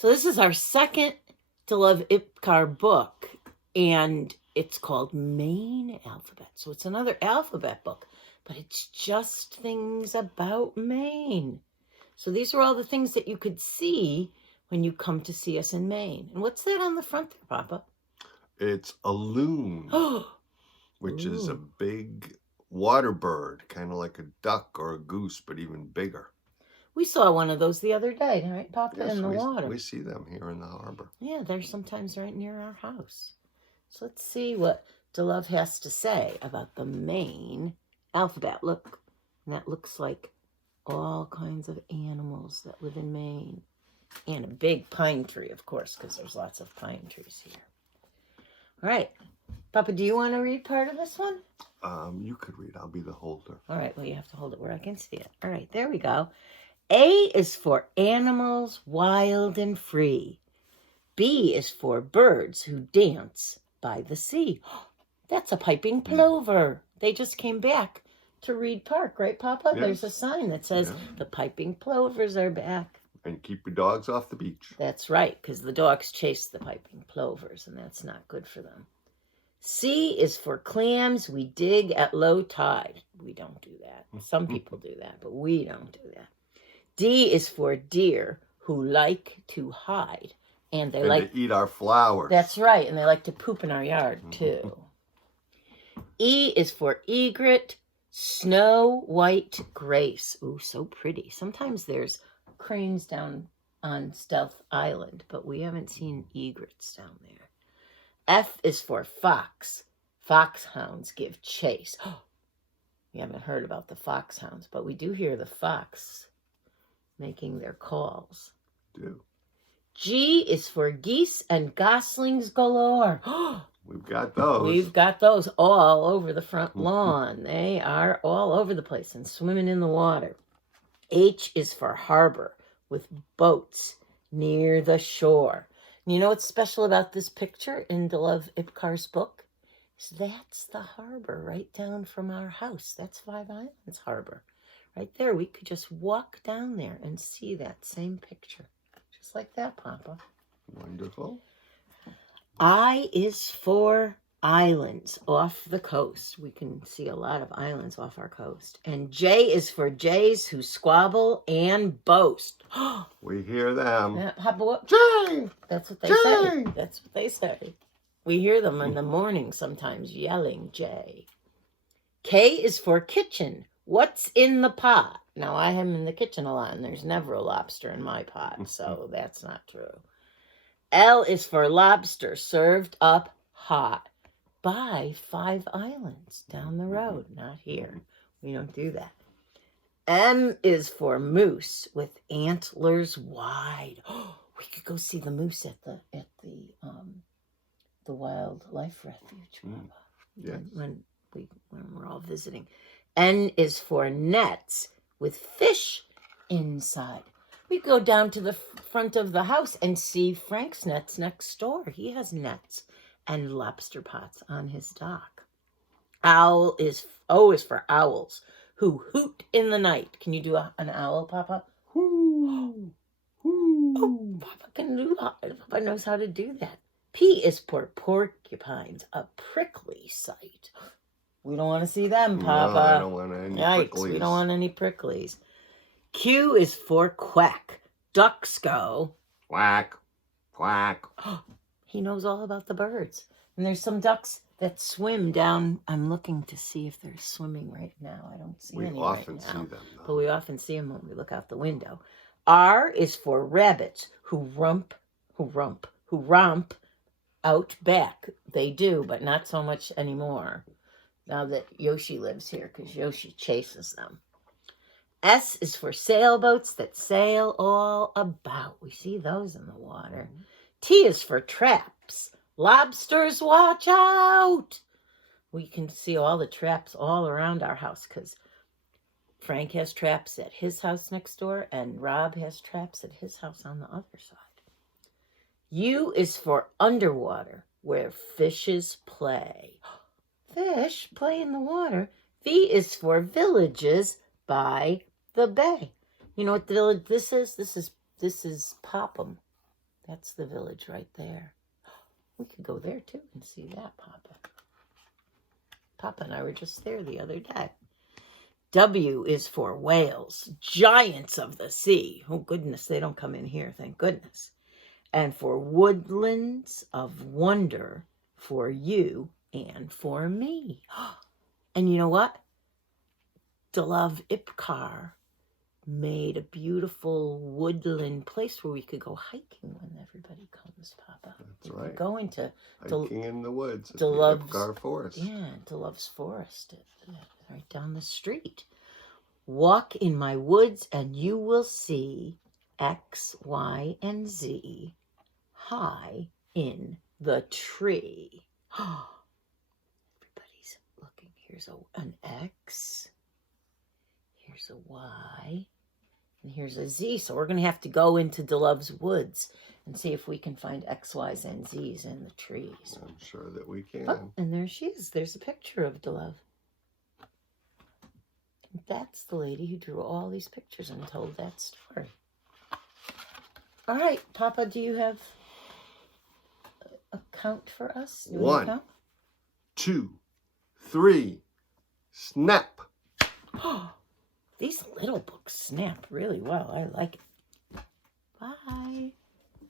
So this is our second To Love Ipcar book, and it's called Maine Alphabet. So it's another alphabet book, but it's just things about Maine. So these are all the things that you could see when you come to see us in Maine. And what's that on the front there, Papa? It's a loon, which is a big water bird, kind of like a duck or a goose, but even bigger. We saw one of those the other day, right, Papa, Yes, in the water. We see them here in the harbor. Yeah, they're sometimes right near our house. So let's see what DeLove has to say about the Maine alphabet. Look, and that looks like all kinds of animals that live in Maine. And a big pine tree, of course, because there's lots of pine trees here. All right. Papa, do you want to read part of this one? You could read. I'll be the holder. All right. Well, you have to hold it where I can see it. All right. There we go. A is for animals wild and free. B is for birds who dance by the sea. That's a piping plover. They just came back to Reed Park, right, Papa? Yes. There's a sign that says the piping plovers are back. And keep your dogs off the beach. That's right, because the dogs chase the piping plovers, and that's not good for them. C is for clams we dig at low tide. We don't do that. Some people do that, but we don't do that. D is for deer who like to hide. And they like to eat our flowers. That's right, and they like to poop in our yard, too. E is for egret, snow white grace. Ooh, so pretty. Sometimes there's cranes down on Stealth Island, but we haven't seen egrets down there. F is for fox. Foxhounds give chase. We haven't heard about the foxhounds, but we do hear the fox making their calls. Do. G is for geese and goslings galore. We've got those. We've got those all over the front lawn. They are all over the place and swimming in the water. H is for harbor with boats near the shore. And you know what's special about this picture in DeLove Ipcar's book? Is that's the harbor right down from our house. That's Five Islands Harbor. Right there, we could just walk down there and see that same picture. Just like that, Papa. Wonderful. I is for islands off the coast. We can see a lot of islands off our coast. And J is for jays who squabble and boast. We hear them. Yeah, Papa, what? Jay! That's what they say. That's what they say. We hear them in the morning sometimes yelling J. K is for kitchen. What's in the pot? Now, I am in the kitchen a lot, and there's never a lobster in my pot, so that's not true. L is for lobster, served up hot by Five Islands down the road, not here. We don't do that. M is for moose with antlers wide. We could go see the moose at the wildlife refuge, Papa. Yes. When we're all visiting. N is for nets with fish inside. We go down to the front of the house and see Frank's nets next door. He has nets and lobster pots on his dock. O is for owls who hoot in the night. Can you do an owl, Papa? Hoo! Hoo! Oh, Papa can do that. Papa knows how to do that. P is for porcupines, a prickly sight. We don't want to see them, Papa. No, I don't want any pricklies. We don't want any pricklies. Q is for quack. Ducks go. Quack, quack. He knows all about the birds. And there's some ducks that swim down. I'm looking to see if they're swimming right now. I don't see any right now. We often see them, though. But we often see them when we look out the window. R is for rabbits who romp out back. They do, but not so much anymore. Now that Yoshi lives here, because Yoshi chases them. S is for sailboats that sail all about. We see those in the water. T is for traps. Lobsters, watch out! We can see all the traps all around our house, because Frank has traps at his house next door, and Rob has traps at his house on the other side. U is for underwater, where fishes play. Fish play in the water. V is for villages by the bay. You know what the village this is? This is Popham. That's the village right there. We could go there too and see that, Papa. Papa and I were just there the other day. W is for whales, giants of the sea. Oh, goodness, they don't come in here, thank goodness. And for woodlands of wonder, for you and for me. And you know what? Dlov Ipcar made a beautiful woodland place where we could go hiking when everybody comes, Papa. That's right. Going to hiking in the woods at the Dlov's Ipcar Forest. Yeah, Dlov's Forest, right down the street. Walk in my woods and you will see X, Y, and Z high in the tree. Everybody's looking. Here's an X. Here's a Y. And here's a Z. So we're going to have to go into Dlov's woods and see if we can find X, Y's, and Z's in the trees. I'm sure that we can. Oh, and there she is. There's a picture of Dlov. That's the lady who drew all these pictures and told that story. All right, Papa, do you have a count for us? 1, 2, 3, snap. These little books snap really well. I like it. Bye.